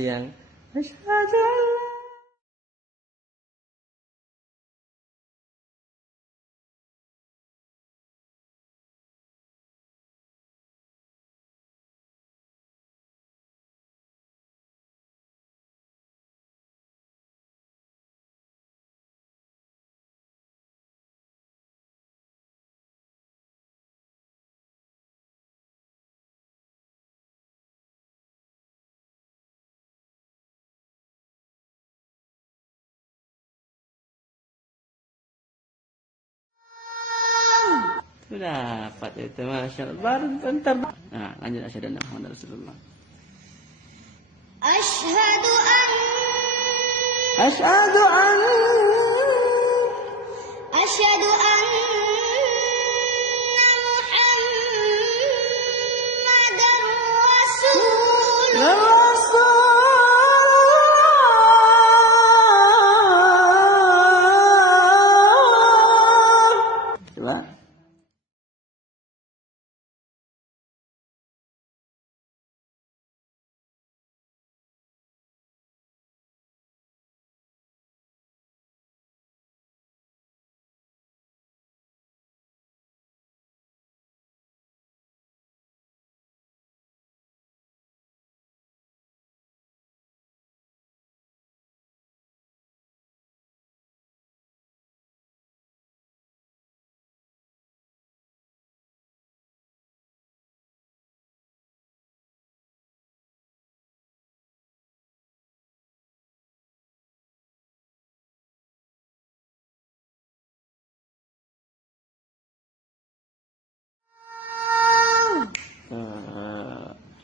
Yang asyhadu an la sudah dapat itu, masya Allah. Baru bentar. Nah, lanjut asyhadu anna Muhammadar Rasulullah. Asyhadu an Asyhadu an Asyhadu anna Muhammadar Rasulullah. Coba.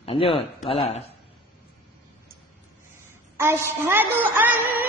Lanjut, balas. Asyhadu an